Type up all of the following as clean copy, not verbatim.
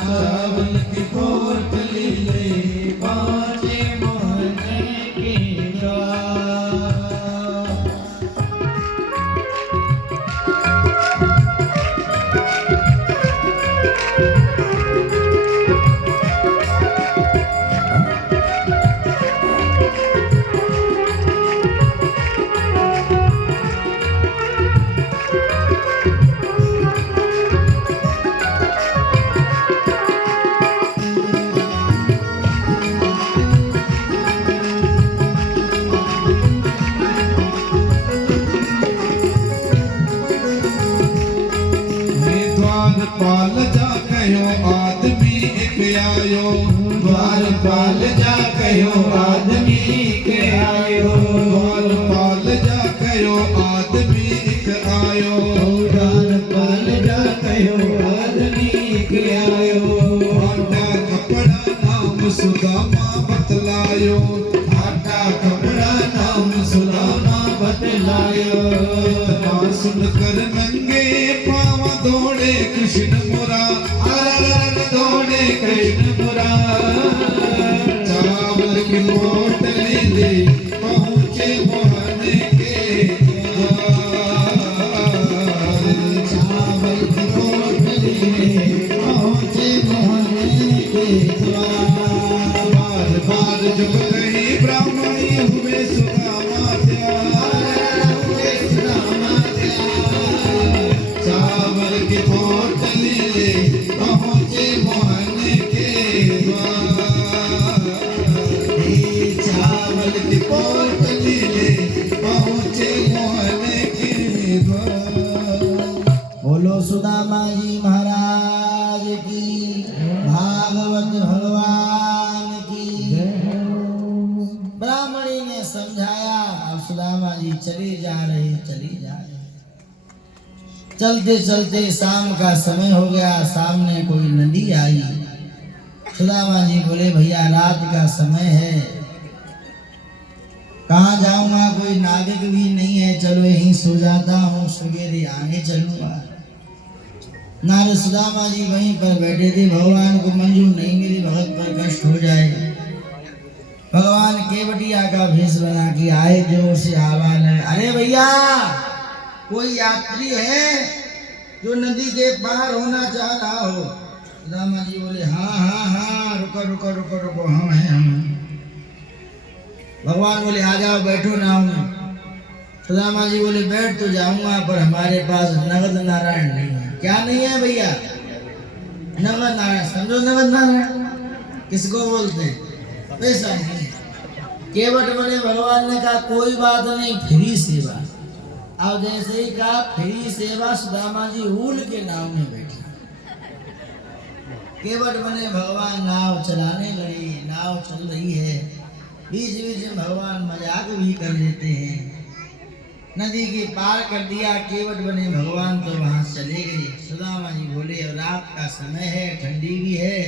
चावल की पोटली ले पहुंचे मोहन के द्वार। द्वारपाल जा कहो आदमी एक आयो, द्वारपाल जा कहो आदमी एक आयो, द्वारपाल जा कहो आदमी एक आयो, द्वारपाल जा कहो आदमी एक आयो। आटा कपड़ा नाम सुदामा बतलायो, आटा कपड़ा नाम सुदामा बतलायो। सुनकर नंगे पाँव दौड़े कृष्ण मुरा, दौड़े कृष्ण मुरा। चावल की पोटली ले पहुँचे मोहन के द्वार, चावल की पोटली ले पहुँचे मोहन के द्वार। बार बार जब रही ब्राह्मणी हुए सुदामा चावल की पोटली ले पहुँचे मोहन के द्वार, चावल की पोटली ले पहुँचे मोहन के द्वार। बोलो सुदामा जी महाराज की, भागवत भगवान की। ब्राह्मणी ने समझाया, अब सुदामा जी चली जा रहे। चलते चलते शाम का समय हो गया, सामने कोई नदी आई। सुदामा जी बोले भैया रात का समय है, कहाँ जाऊंगा, कोई नाविक भी नहीं है, चलो यहीं सो जाता हूँ, सवेरे आगे चलूंगा। नारद सुदामा जी वहीं पर बैठे थे, भगवान को मंजूर नहीं मेरे भगत पर कष्ट हो जाए। भगवान केवटिया का भेष बना के आए, जोर से आवाज है, अरे भैया कोई यात्री है जो नदी के पार होना चाह रहा हो? सुदामा जी बोले हाँ हाँ हाँ, रुको रुको रुको रुको, हम हैं हम। भगवान बोले आ जाओ, बैठो नाव में। सुदामा जी बोले बैठ तो जाऊंगा, पर हमारे पास नगद नारायण नहीं है। क्या नहीं है भैया? नगद नारायण, समझो नगद नारायण किसको बोलते हैं? पैसा नहीं है। केवट बोले, भगवान ने कहा कोई बात नहीं, फ्री सेवा। अब जैसे ही कहा फ्री सेवा, सुदामा जी ऊल के नाव में बैठे। केवट बने भगवान नाव चलाने लगे, नाव चल रही है, बीच बीच में भगवान मजाक भी कर लेते हैं। नदी के पार कर दिया, केवट बने भगवान तो वहां चले गए। सुदामा जी बोले अब रात का समय है, ठंडी भी है,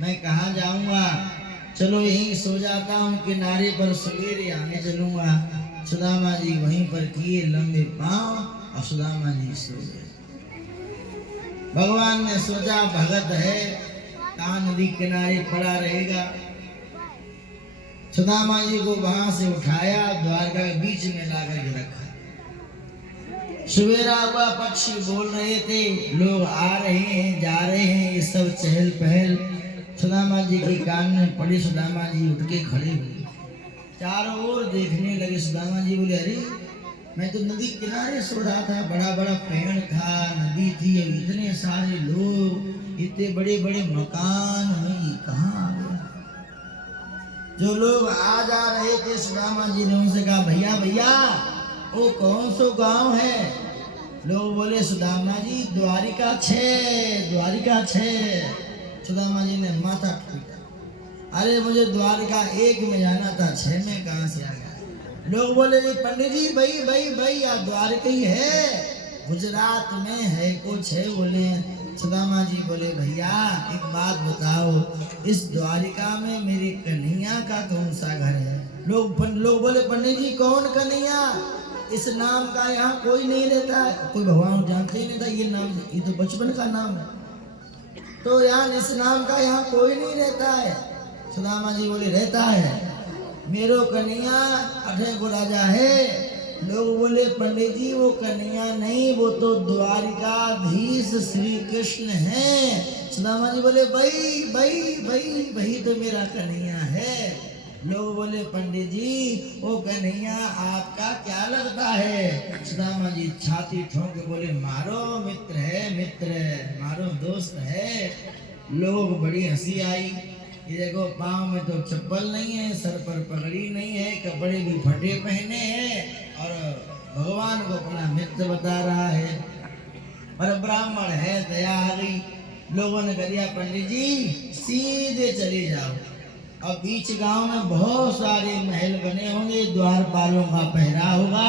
मैं कहाँ जाऊंगा, चलो यहीं सो जाता हूँ, किनारे पर सवेरे आने चलूंगा। सुदामा जी वहीं पर किए लंबे पांव और सुदामा जी सो गए। भगवान ने सोचा भगत है, कहाँ नदी किनारे पड़ा रहेगा। सुदामा जी को वहां से उठाया, द्वारका के बीच में लाकर के रखा। सवेरा हुआ, पक्षी बोल रहे थे, लोग आ रहे हैं जा रहे हैं, ये सब चहल पहल सुदामा जी के कान में पड़ी। सुदामा जी उठ के खड़े हुए, चारों ओर देखने लगे। सुदामा जी बोले अरे मैं तो नदी किनारे सो रहा था, बड़ा बड़ा पेड़ था, नदी थी, इतने सारे लोग, इतने बड़े बड़े मकान, मैं कहाँ आ गया? जो लोग आ जा रहे थे, सुदामा जी ने उनसे कहा भैया भैया वो कौन सो गांव है? लोग बोले सुदामा जी द्वारिका 6। सुदामा जी ने माथा ठोका, अरे मुझे द्वारका 1 में जाना था, 6 में कहाँ से आ गया? लोग बोले पंडित जी भाई यार द्वारका ही है, गुजरात में है कुछ है। बोले सुदामा जी बोले भैया एक बात बताओ, इस द्वारिका में मेरे कन्हैया का कौन सा घर है? लोग बोले पंडित जी कौन कन्हैया? इस नाम का यहाँ कोई नहीं रहता है। कोई भगवान जानते ही नहीं था ये नाम, ये तो बचपन का नाम है। तो यार इस नाम का यहाँ कोई नहीं रहता है। सुदामा जी बोले रहता है, मेरो कन्हैया अठे को राजा है। लोग बोले पंडित जी वो कन्हैया नहीं, वो तो द्वारिकाधीश श्री कृष्ण है। सुदामा जी बोले भाई भाई भाई भाई तो मेरा कन्हैया है। लोग बोले पंडित जी वो कन्हैया आपका क्या लगता है? सुदामा जी छाती ठोक के बोले मारो मित्र है, मित्र मारो दोस्त है। लोग बड़ी हंसी आई। ये देखो पाँव में तो चप्पल नहीं है, सर पर पगड़ी नहीं है, कपड़े भी फटे पहने हैं और भगवान को अपना मित्र बता रहा है। पर ब्राह्मण है, दया आ गई। लोगों ने कह दिया पंडित जी सीधे चले जाओ। अब बीच गांव में बहुत सारे महल बने होंगे, द्वारपालों का पहरा होगा।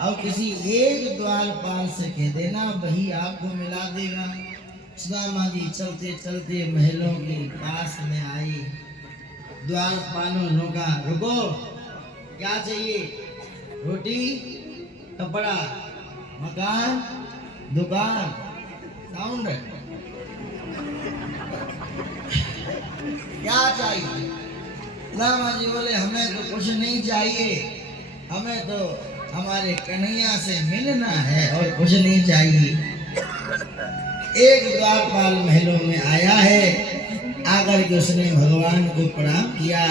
अब किसी एक द्वारपाल से कह देना वही आपको मिला देगा। सुदामा जी चलते चलते महलों के पास में आई। द्वारपालों ने कहा रुको, क्या चाहिए? रोटी, कपड़ा, मकान, दुकान, साउंड, क्या चाहिए? सुदामा जी बोले हमें तो कुछ नहीं चाहिए, हमें तो हमारे कन्हैया से मिलना है और कुछ नहीं चाहिए। एक द्वारपाल महलों में आया है, आकर के उसने भगवान को प्रणाम किया।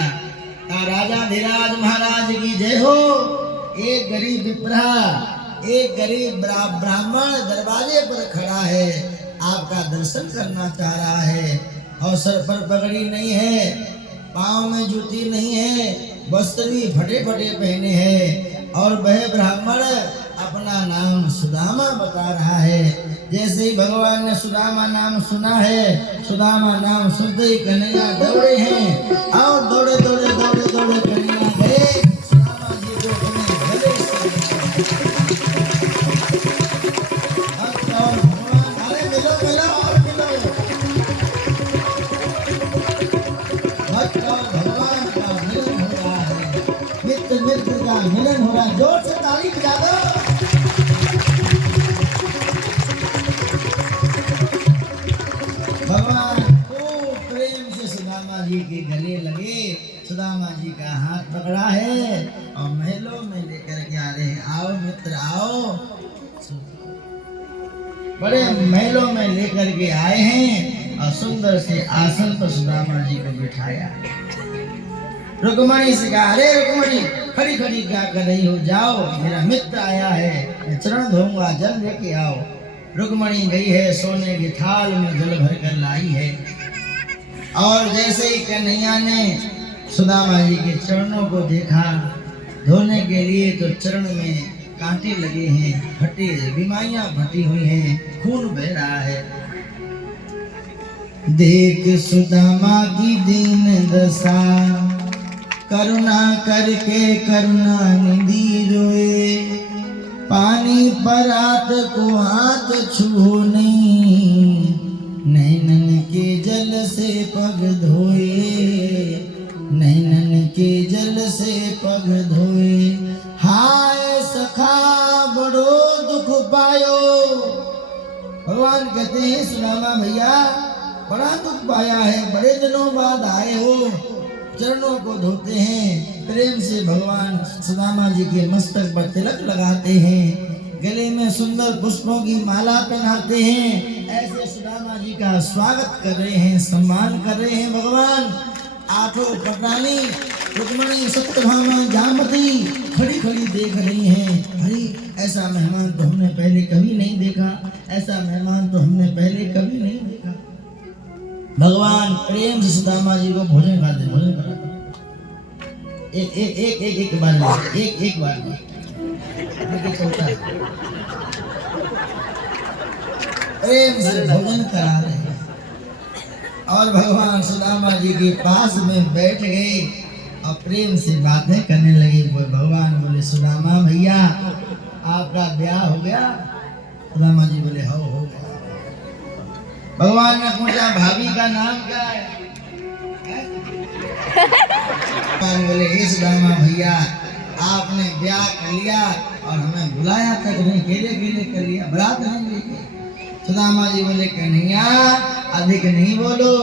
राजा धीराज महाराज की जय हो। एक गरीब विप्रहा, एक गरीब ब्राह्मण दरवाजे पर खड़ा है, आपका दर्शन करना चाह रहा है। और सर पर पगड़ी नहीं है, पाँव में जूती नहीं है, वस्त्र भी फटे फटे पहने हैं। और वह ब्राह्मण अपना नाम सुदामा बता रहा है। जैसे ही भगवान ने सुदामा नाम सुना है, सुदामा नाम सुनते ही कन्हैया दौड़े हैं और दौड़े दौड़े दौड़े दौड़े कन्हैया गए सुदामा जी को अपने गले से। और भगवान अरे मिलो मिलो और मिलो। भक्त और भगवान का मिलन हो रहा है, मित्र मित्र का मिलन हो रहा है। जोर से ताली बजा दो। भगवान खूब प्रेम से सुदामा जी के गले लगे, सुदामा जी का हाथ पकड़ा है और महलों में लेकर के आ रहे हैं। आओ मित्र आओ। बड़े महलों में लेकर के आए हैं और सुंदर से आसन पर सुदामा जी को बिठाया। रुक्मणी से कहा अरे रुक्मणी खड़ी खड़ी क्या कर रही हो, जाओ मेरा मित्र आया है, मैं चरण धोऊंगा, जल लेके आओ। रुक्मणी गई है, सोने की थाल में जल भर कर लाई है। और जैसे ही कन्हैया ने सुदामा जी के चरणों को देखा धोने के लिए, तो चरण में कांटे लगे हैं, फटे बीमारियां फटी हुई हैं, खून बह रहा है। देख सुदामा की दीन दशा, करुणा करके करुणा निधि रोए। पानी पर हाथ को हाथ छुओ नहीं, नैनन के जल से पग धोए, नैनन के जल से पग धोए। हाय सखा बड़ो दुख पायो। भगवान कहते हैं सुदामा भैया बड़ा दुख पाया है, बड़े दिनों बाद आए हो। चरणों को धोते हैं, प्रेम से भगवान सुदामा जी के मस्तक पर तिलक लगाते हैं, गले में सुंदर पुष्पों की माला पहनाते हैं। ऐसे सुदामा जी का स्वागत कर रहे हैं, सम्मान कर रहे हैं भगवान। आठों पटरानी रुक्मणी सत्यभामा जामती खड़ी खड़ी देख रही हैं। अरे ऐसा मेहमान तो हमने पहले कभी नहीं देखा, ऐसा मेहमान तो हमने पहले कभी नहीं देखा। भगवान प्रेम से सुदामा जी को भोजन कराते, भोजन कराते। एक एक एक एक एक बार में, एक एक बार में प्रेम से भोजन करा रहे हैं। और भगवान सुदामा जी के पास में बैठ गए और प्रेम से बातें करने लगे। भगवान बोले सुदामा भैया आपका ब्याह हो गया? सुदामा जी बोले हो गया। भगवान ने पूछा भाभी का नाम क्या है? भगवान बोले हे सुदामा भैया आपने ब्याह कर लिया और हमें बुलाया तक नहीं, केले केले कर लिया, बरात नहीं लेके। सुदामा जी बोले कन्हैया अधिक नहीं बोलो,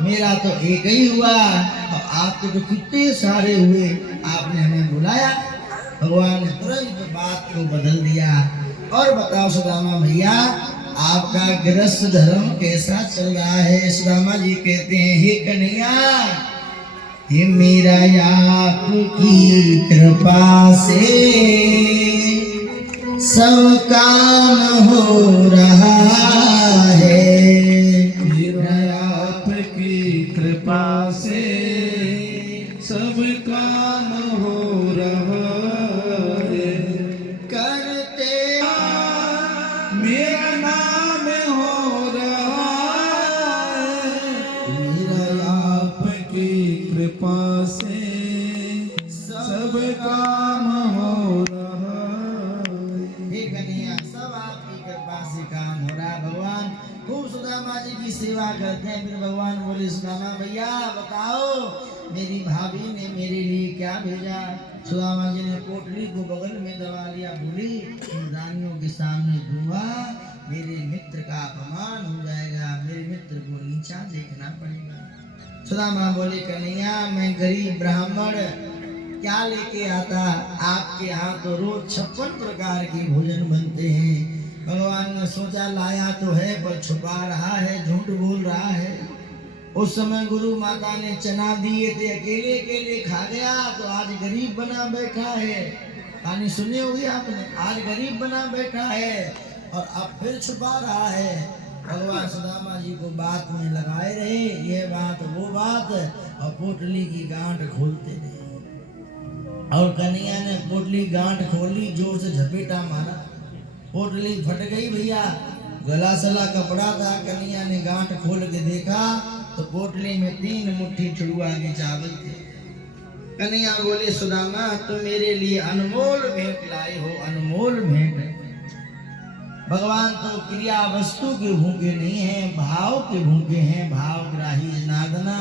मेरा तो एक ही हुआ और आपके तो कितने सारे हुए, आपने हमें बुलाया। भगवान ने तुरंत बात को बदल दिया। और बताओ सुदामा भैया आपका गृहस्थ धर्म कैसा चल रहा है? सुदामा जी कहते हैं हे कन्हैया ये मेरा आपकी कृपा से सब काम हो रहा है। मेरा आपकी कृपा से सब काम हो रहा है। करते मेरा नाम हो रहा है। मेरा आपकी कृपा से सब काम हो रहा है। हे कन्हैया सब आपकी कृपा से काम हो रहा है। भगवान खूब सुदामा जी की सेवा करते हैं। फिर भगवान बोले सुदामा भैया बताओ मेरी भाभी ने मेरे लिए क्या भेजा? सुदामा जी ने पोटली को बगल में दबा लिया, बोली इंद्रानियों के सामने दूंगा मेरे मित्र का अपमान हो जाएगा, मेरे मित्र को नीचा देखना पड़ेगा। सुदामा बोले कन्हैया मैं गरीब ब्राह्मण क्या लेके आता, आपके यहाँ तो रोज 56 प्रकार के भोजन बनते हैं। भगवान ने सोचा लाया तो है पर छुपा रहा है, झूठ बोल रहा है। उस समय गुरु माता ने चना दिए थे, अकेले अकेले खा गया तो आज गरीब बना बैठा है। कहानी सुनी होगी आपने, आज गरीब बना बैठा है और अब फिर छुपा रहा है। भगवान सुदामा जी को बात में लगाए रहे, ये बात वो बात, और पोटली की गांठ खोलते रहे। और कन्हैया ने पोटली गांठ खोली, जोर से झपेटा मारा, पोटली फट गई भैया। गला सला कपड़ा था, कन्हैया ने गांठ खोल के देखा तो पोटली में 3 मुट्ठी चुड़ुआ के चावल थे। कन्हैया बोले सुदामा तुम मेरे लिए अनमोल भेंट लाए हो, अनमोल भेंट। भगवान तो क्रिया वस्तु के भूखे नहीं हैं, भाव के भूखे हैं, भाव ग्राही जनार्दना।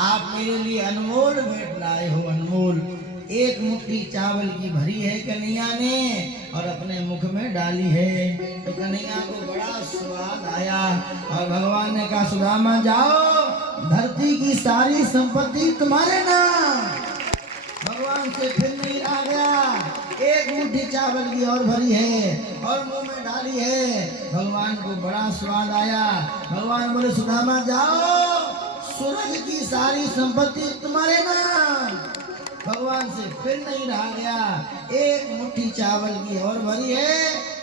आप मेरे लिए अनमोल भेंट लाए हो, अनमोल। 1 मुट्ठी चावल की भरी है कन्हैया ने और अपने मुख में डाली है। तो कन्हैया को बड़ा स्वाद आया और भगवान ने कहा सुदामा जाओ धरती की सारी संपत्ति तुम्हारे नाम। भगवान से फिर नहीं आ गया। 1 मुट्ठी चावल की और भरी है और मुंह में डाली है। भगवान को बड़ा स्वाद आया। भगवान बोले सुदामा जाओ स्वर्ग की सारी संपत्ति तुम्हारे नाम। भगवान से फिर नहीं रहा गया। 1 मुट्ठी चावल की और भरी है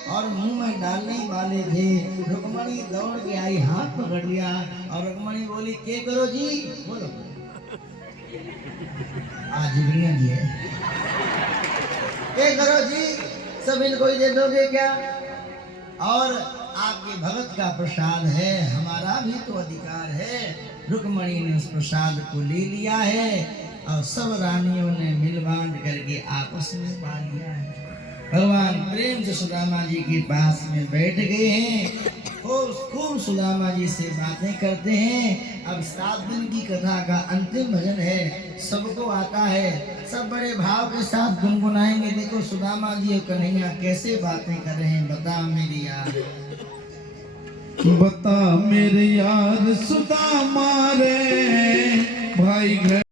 और मुंह में डालने वाले थे। रुक्मणी दौड़ के आई, हाथ पकड़ लिया और रुक्मणी बोली के करो जी, बोलो आज जिगरियां दी है, के करो जी, सब इनको ही दे दोगे क्या? और आपके भगत का प्रसाद है, हमारा भी तो अधिकार है। रुक्मणी ने उस प्रसाद को ले लिया है और सब रानियों ने मिल बांट करके आपस में पा लिया है। भगवान प्रेम से सुदामा जी के पास में बैठ गए हैं, खूब सुदामा जी से बातें करते हैं। अब 7 दिन की कथा का अंतिम भजन है, सबको आता है, सब बड़े भाव के साथ गुनगुनाएंगे। देखो सुदामा जी और कन्हैया कैसे बातें कर रहे हैं। बता मेरी यार, बता मेरे यार सुदामा रे भाई घर